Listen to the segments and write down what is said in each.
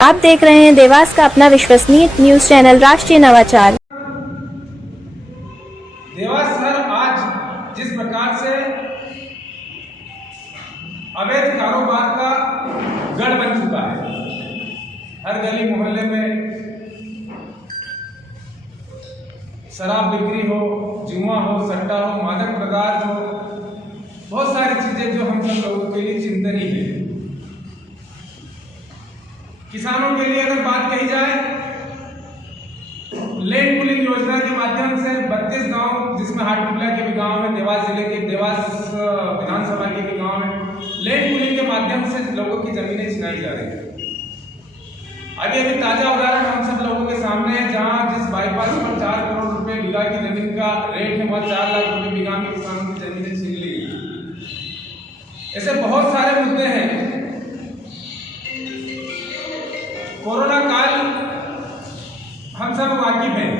आप देख रहे हैं देवास का अपना विश्वसनीय न्यूज चैनल राष्ट्रीय नवाचार। देवास शहर आज जिस प्रकार से अवैध कारोबार का गढ़ बन चुका है, हर गली मोहल्ले में शराब बिक्री हो, जुआ हो, सट्टा हो, मादक पदार्थ हो, बहुत सारी चीजें जो हम सब लोगों के लिए चिंतनीय है। किसानों के लिए अगर बात कही जाए, लैंड पूलिंग योजना के माध्यम से 32 गांव, जिसमें हाटपिपला के भी गांव है, देवास जिले के देवास विधानसभा के भी गांव है, लैंड पूलिंग के माध्यम से लोगों की जमीनें छिनाई जा रही है। अभी ताजा उदाहरण हम सब लोगों के सामने है, जहां जिस बाईपास पर 4 करोड़ रुपए बीघा की जमीन का रेट है, वह 4 लाख रुपए बीघा में किसानों की जमीनें छीन ली गई। ऐसे बहुत सारे मुद्दे हैं। कोरोना काल हम सब वाकिफ हैं।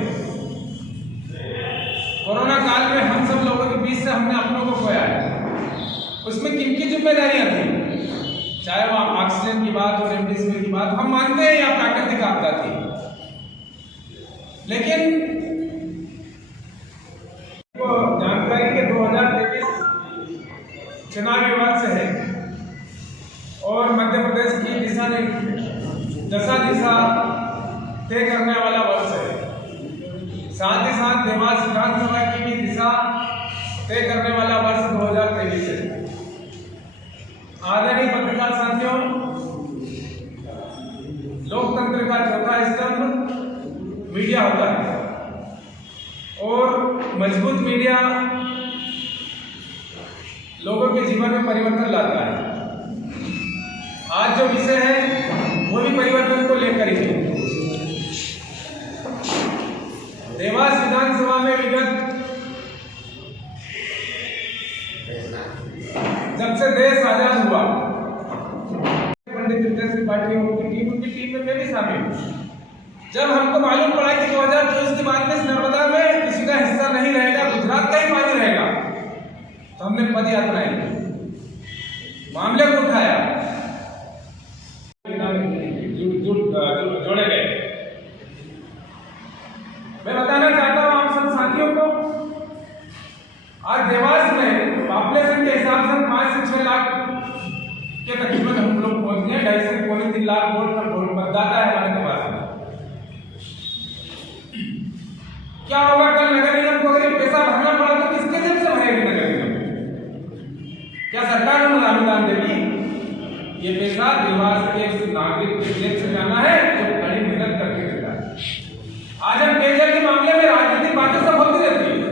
कोरोना काल में हम सब लोगों के बीच से हमने अपनों को खोया है। उसमें किन की जिम्मेदारियां थी, चाहे वह ऑक्सीजन की बात हो, रेमडेसिविर की बात, हम मानते हैं या प्राकृतिक आपदा थी, लेकिन जानकारी के 2023 चुनावी वर्ष है और मध्य प्रदेश की दिशा तय करने वाला वर्ष है। साथ ही साथ देवास विधानसभा की भी दिशा तय करने वाला वर्ष 2023 है। आदरणीय पत्रकार साथियों, लोकतंत्र का चौथा स्तंभ मीडिया होता है और मजबूत मीडिया लोगों के जीवन में परिवर्तन लाता है। आज जो विषय है वो भी परिवर्तन को लेकर ही है। देवास विधानसभा में विगत जब से देश आजाद हुआ, पंडित जगदीश त्रिपाठी उनकी टीम में मैं भी शामिल हूं। जब हमको मालूम पड़ा कि 2024 के बाद में नर्मदा में किसी का हिस्सा नहीं रहेगा, गुजरात का ही पानी रहेगा, तो हमने पद यात्राएं की, मामले को उठाया, जोड़े गए। मैं बताना चाहता हूं आप सब साथियों को, आज देवास में पॉपुलेशन के हिसाब से 5 से 6 लाख के तकरीबन हम लोग पहुंच गए। 2.5 से पौने 3 लाख वोट मतदाता है हमारे देवास में। क्या होगा कल नगर निगम को अगर पैसा भरना पड़ा तो किसके जेब से भरेगी नगर निगम? क्या सरकार हमें अनुदान देगी? ये पैसा देवास के नागरिक के जेब से जाना है जो बड़ी मेहनत करके देता है। आज हम पेयजल के मामले में राजनीतिक बातें सब होती रहती है,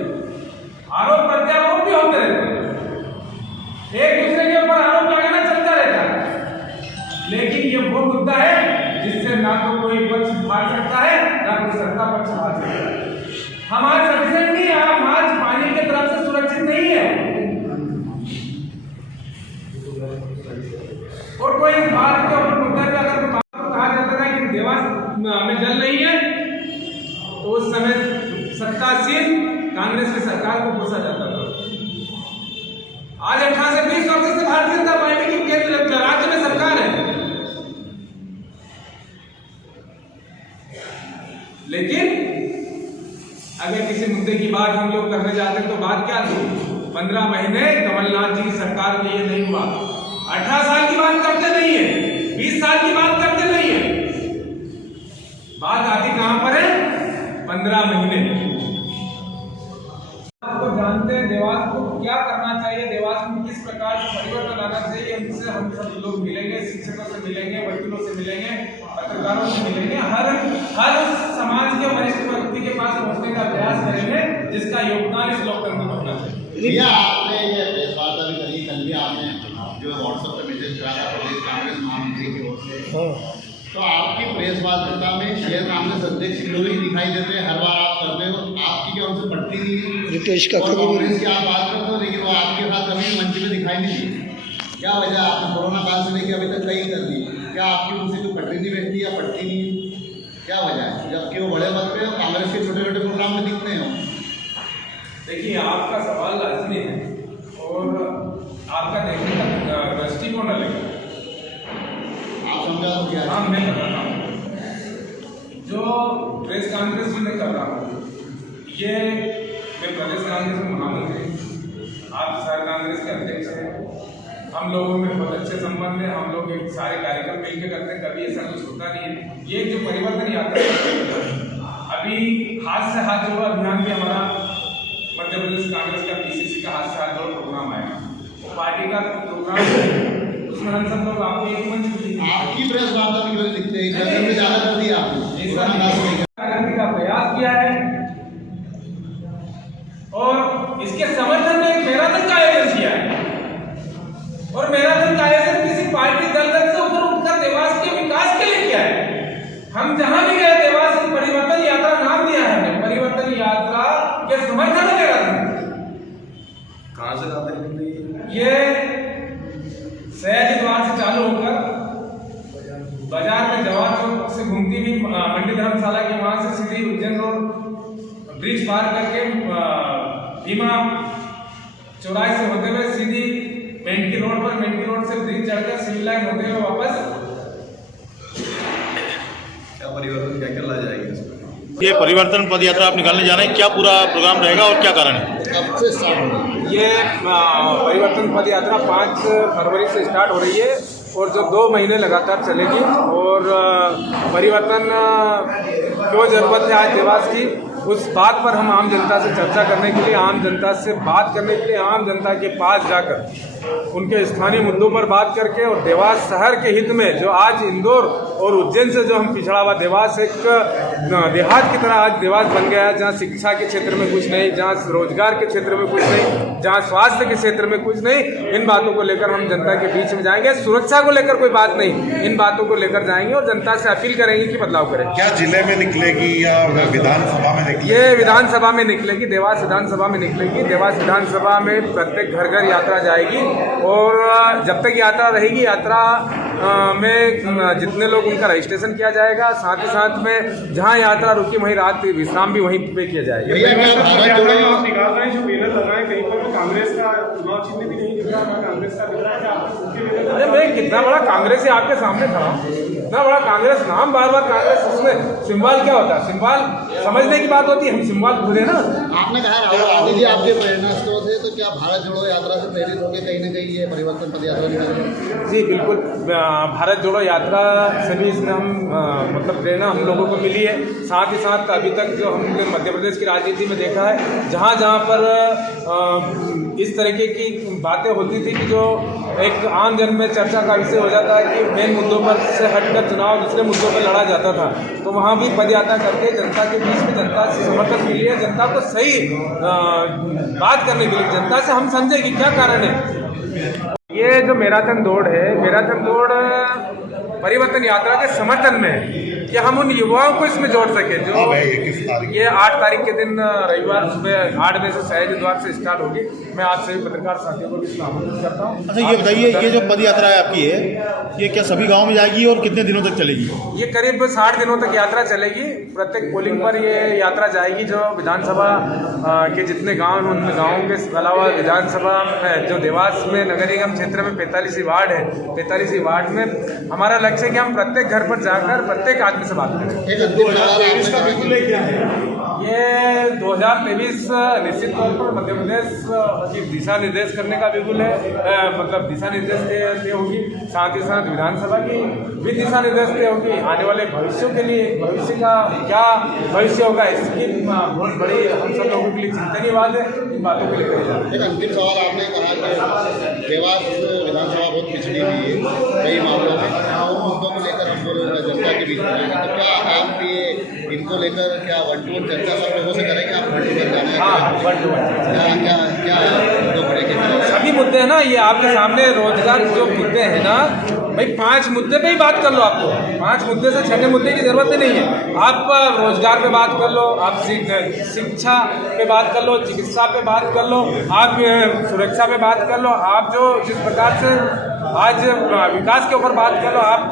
आरोप प्रत्यारोप भी होते रहते हैं, एक दूसरे के ऊपर आरोप लगाना चलता रहता है, लेकिन ये वो मुद्दा है जिससे ना तो कोई पक्ष भाग सकता है, ना कोई सत्ता पक्ष भाग सकता है। हम आज सफिशिएंट नहीं है, हम आज पानी की तरफ से सुरक्षित नहीं है, और कोई इस बात के ऊपर मुद्दा पे अगर कहा जाता है कि देवास में जल नहीं है, तो उस समय सत्तासीन कांग्रेस की सरकार को कोसा जाता था। आज 18 से 20% से भारतीय जनता पार्टी की केंद्र राज्य में सरकार है, लेकिन अगर किसी मुद्दे की बात हम लोग करने जाते हैं तो बात क्या थी? 15 महीने कमलनाथ जी की सरकार में ये नहीं हुआ। 18 साल की बात करते नहीं है, 20 साल की बात करते नहीं है, बात आती कहां पर है? 15 महीने। आपको जानते हैं देवास को क्या करना चाहिए, देवास में किस प्रकार से परिवर्तन लाना चाहिए, उनसे हम सब लोग मिलेंगे, शिक्षकों से मिलेंगे, वकीलों से मिलेंगे, पत्रकारों से मिलेंगे, हर उस समाज के वरिष्ठ व्यक्ति के पास पहुंचने का प्रयास करेंगे जिसका योगदान इस लोकतंत्र में होना चाहिए। आपने ये प्रेस वार्ता भी करी, कल भी आपने जो व्हाट्सएप पे मैसेज करा था प्रदेश कांग्रेस महामंत्री की ओर से, तो आपकी प्रेस वार्ता में शहर कांग्रेस अध्यक्ष लोग ही दिखाई देते हैं, हर बार आप करते हो, आपकी क्या उनसे पटती नहीं है, और कांग्रेस की आप बात करते हो लेकिन वो आपके साथ कभी मंच में दिखाई नहीं दी। क्या वजह? आपने कोरोना काल से लेकर अभी तक कई कर दी, क्या आपकी उनसे जो पटरी नहीं बैठती या पटती नहीं, क्या वजह है? जबकि वो बड़े पद पे कांग्रेस के छोटे छोटे प्रोग्राम में दिखते हो। देखिए, आपका सवाल लाजमी है और आपका देखने का दृष्टिकोण अलग है। आप समझा तो क्या? हाँ, मैं बताता हूँ। प्रदेश कांग्रेस भी नहीं कर रहा हूँ। ये मैं प्रदेश कांग्रेस में महामंत्री, आप शहर कांग्रेस के अध्यक्ष हैं। हम लोगों में बहुत अच्छे संबंध है, हम लोग एक सारे कार्यक्रम मिलकर करते हैं, कभी ऐसा कुछ होता नहीं है। ये जो परिवर्तन यात्रा है, अभी हाथ से हाथ जोड़ो अभियान भी हमारा मध्य प्रदेश कांग्रेस का PCC का हाथ से हाथ जोड़ो प्रोग्राम आया, पार्टी का प्रोग्राम है, उसमें हम सब लोग आपको एक मंच मिली। आपकी प्रेस वार्ता में क्यों लिखते हैं? जल्दी में ज्यादा कर दिया करने का प्रयास किया है और इसके समर्थन में एक मैराथन का आयोजन किया है। और मैराथन का आयोजन किसी पार्टी दलगत से ऊपर उठकर देवास के विकास के लिए किया है। हम जहां भी गए देवास की परिवर्तन यात्रा नाम दिया है हमने, परिवर्तन यात्रा के समर्थन में मैराथन। कहाँ से जाते हैं? ये सहज द्वार से चालू होकर बाजार में जवाहर चौक से घूमती हुई मंडी धर्मशाला के वहां से सीधी उज्जैन रोड ब्रिज पार करके भीमा चौराहे से होते हुए सीधी मेंढकी रोड पर, मेंढकी रोड से ब्रिज चढ़कर सिविल लाइन होते हुए वापस। क्या परिवर्तन क्या क्या ला जाएगी इसमें? ये परिवर्तन पद यात्रा आप निकालने जा रहे हैं, क्या पूरा प्रोग्राम रहेगा और क्या कारण है? कब से स्टार्ट होगा? ये परिवर्तन पद यात्रा 5 फरवरी से स्टार्ट हो रही है और जो 2 महीने लगातार चलेगी। और परिवर्तन क्यों जरूरत है आज देवास की, उस बात पर हम आम जनता से चर्चा करने के लिए, आम जनता से बात करने के लिए, आम जनता के पास जाकर उनके स्थानीय मुद्दों पर बात करके और देवास शहर के हित में जो आज इंदौर और उज्जैन से जो हम पिछड़ा हुआ देवास एक देहात की तरह आज देवास बन गया है, जहाँ शिक्षा के क्षेत्र में कुछ नहीं, जहाँ रोजगार के क्षेत्र में कुछ नहीं, जहाँ स्वास्थ्य के क्षेत्र में कुछ नहीं, इन बातों को लेकर हम जनता के बीच में जाएंगे। सुरक्षा को लेकर कोई बात नहीं, इन बातों को लेकर जाएंगे और जनता से अपील करेंगे कि बदलाव करें। क्या जिले में निकलेगी या विधानसभा में निकलेगी? ये विधानसभा में निकलेगी, देवास विधानसभा में निकलेगी। देवास विधानसभा में प्रत्येक घर घर यात्रा जाएगी और जब तक यात्रा रहेगी, यात्रा में जितने लोग उनका रजिस्ट्रेशन किया जाएगा, साथ ही साथ में जहां यात्रा रुकी वहीं रात विश्राम भी वहीं पे किया जाएगा। आप निकाल रहे हैं जो बैनर लगाए कहीं पर वो कांग्रेस का चुनाव चिन्ह भी नहीं दिख रहा, कांग्रेस का दिख रहा है। अरे मैं कितना बड़ा कांग्रेस है आपके सामने खड़ा हूँ, इतना बड़ा कांग्रेस नाम, बार बार कांग्रेस, उसमें सिंबल क्या होता है? सिंबल समझने की बात होती है, हम सिंबल भूले ना। आपने कहा राहुल गांधी जी आपके प्रेरणा स्रोत है, तो क्या भारत जोड़ो यात्रा से प्रेरित होकर कहीं ना कहीं ये परिवर्तन पद यात्रा निकालेंगे? जी बिल्कुल, भारत जोड़ो यात्रा से भी इसमें हम मतलब प्रेरणा हम लोगों को मिली है। साथ ही साथ अभी तक जो हमने मध्य प्रदेश की राजनीति में देखा है, जहाँ जहाँ पर इस तरीके की बातें होती थी कि जो एक आम जन में चर्चा का विषय हो जाता है कि मेन मुद्दों पर से हटकर चुनाव दूसरे मुद्दों पर लड़ा जाता था, तो वहाँ भी पद यात्रा करके जनता के बीच में जनता से समर्थन मिली है। जनता को सही बात करने के लिए जनता से हम समझे कि क्या कारण है। ये जो मैराथन दौड़ है, मैराथन दौड़ परिवर्तन यात्रा के समर्थन में है कि हम उन युवाओं को इसमें जोड़ सके। जो ये 8 तारीख के दिन रविवार सुबह 8 बजे से सहज द्वार से स्टार्ट होगी। मैं आज से पत्रकार साथियों को भी इसमें आमंत्रित करता हूँ। अच्छा ये बताइए, ये जो पद यात्रा है आपकी है, ये क्या सभी गाँव में जाएगी और कितने दिनों तक चलेगी? ये करीब 60 दिनों तक यात्रा चलेगी। प्रत्येक पोलिंग पर ये यात्रा जाएगी। जो विधानसभा के जितने गाँव हैं उन गाँवों के अलावा विधानसभा में जो देवास में नगर निगम क्षेत्र में 45 वार्ड है, 45 वार्ड में हमारा लक्ष्य है कि हम प्रत्येक घर पर जाकर प्रत्येक आदमी से बात करें। एक अंतिम सवाल आपका क्या है? ये 2023 निश्चित तौर पर मध्य प्रदेश की दिशा निर्देश करने का बिल्कुल है, मतलब दिशा निर्देश तय होगी। साथ ही साथ विधानसभा की भी दिशा निर्देश तय होगी। आने वाले भविष्यों के लिए, भविष्य का क्या भविष्य होगा, इसकी बहुत बड़ी हम सब लोगों के लिए चिंतनीय बात है। इन बातों के लिए कही जा रही है। एक अंतिम सवाल, आपने कहा कि देवास विधानसभा बहुत पिछड़ी हुई है कई मामलों में, उन मुद्दों को लेकर हम जनता के बीच में आएंगे, तो क्या आप ये इनको लेकर क्या 1-to-1 चर्चा सब लोगों से करेंगे? आप 1-to-1 जाना है? हाँ, 1-to-1 क्या मुद्दों पड़ेंगे? सभी मुद्दे हैं ना, ये आपके सामने रोजगार जो मुद्दे हैं ना भाई, 5 मुद्दे पे ही बात कर लो। आपको 5 मुद्दे से 6 मुद्दे की जरूरत ही नहीं है। आप रोजगार पे बात कर लो, आप शिक्षा पे बात कर लो, चिकित्सा पे बात कर लो, आप सुरक्षा पे बात कर लो, आप जो जिस प्रकार से आज विकास के ऊपर बात कर लो, आप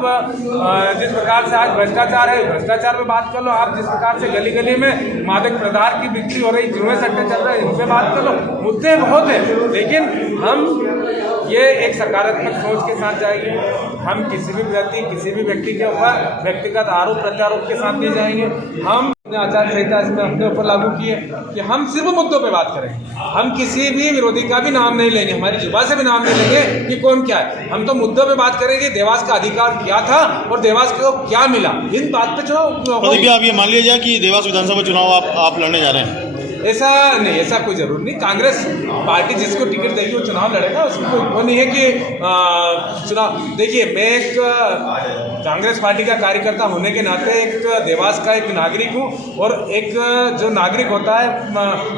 जिस प्रकार से आज भ्रष्टाचार है, भ्रष्टाचार पे बात कर लो, आप जिस प्रकार से गली गली में मादक पदार्थ की बिक्री हो रही, जुए सट्टे चल रहे हैं, इन पे बात कर लो। मुद्दे बहुत हैं, लेकिन हम ये एक सकारात्मक सोच के साथ जाएंगे। हम किसी भी व्यक्ति के ऊपर व्यक्तिगत आरोप प्रत्यारोप के साथ नहीं जाएंगे। हम अपने आचार संहिता इसमें अपने ऊपर लागू किए कि हम सिर्फ मुद्दों पे बात करेंगे, हम किसी भी विरोधी का भी नाम नहीं लेंगे, हमारी जुबान से भी नाम नहीं लेंगे कि कौन क्या है। हम तो मुद्दों पे बात करेंगे, देवास का अधिकार क्या था और देवास को क्या मिला, इन बात पे प्रदीप जी, आप ये मान लीजिए कि देवास विधानसभा चुनाव आप लड़ने जा रहे हैं। ऐसा नहीं, ऐसा कोई जरूर नहीं। कांग्रेस पार्टी जिसको टिकट देगी वो चुनाव लड़ेगा, उसमें कोई वो नहीं है कि चुनाव। देखिए, मैं एक कांग्रेस पार्टी का कार्यकर्ता होने के नाते एक देवास का एक नागरिक हूँ, और एक जो नागरिक होता है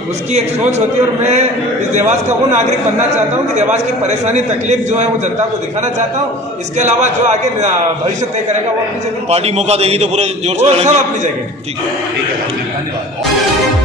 उसकी एक सोच होती है, और मैं इस देवास का वो नागरिक बनना चाहता हूँ कि देवास की परेशानी तकलीफ जो है वो जनता को दिखाना चाहता हूँ। इसके अलावा जो आगे भविष्य तय करेगा वो अपनी जगह, पार्टी मौका देगी तो पूरे जोर वो से सब अपनी जगह। ठीक है, धन्यवाद।